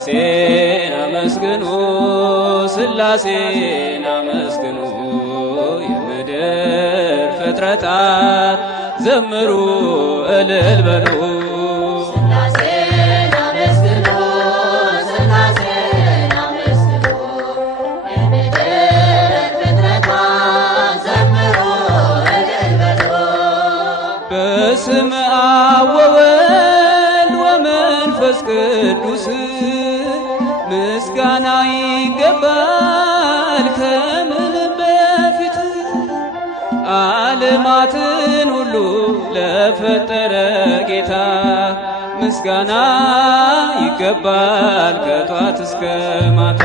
ሥላሴን አመስግኑ ሥላሴን አመስግኑ የምድር ፍጥረታት ዘምሩ እልል በሉ። ሥላሴን አመስግኑ ሥላሴን አመስግኑ የምድር ፍጥረታት ዘምሩ እልል በሉ። በስመ አብ ወወልድ ወመንፈስ ቅዱስ ምስጋና ይገባል ከምንም በፊት ዓለማትን ሁሉ ለፈጠረ ጌታ ምስጋና ይገባል ከጧት እስከ ማታ።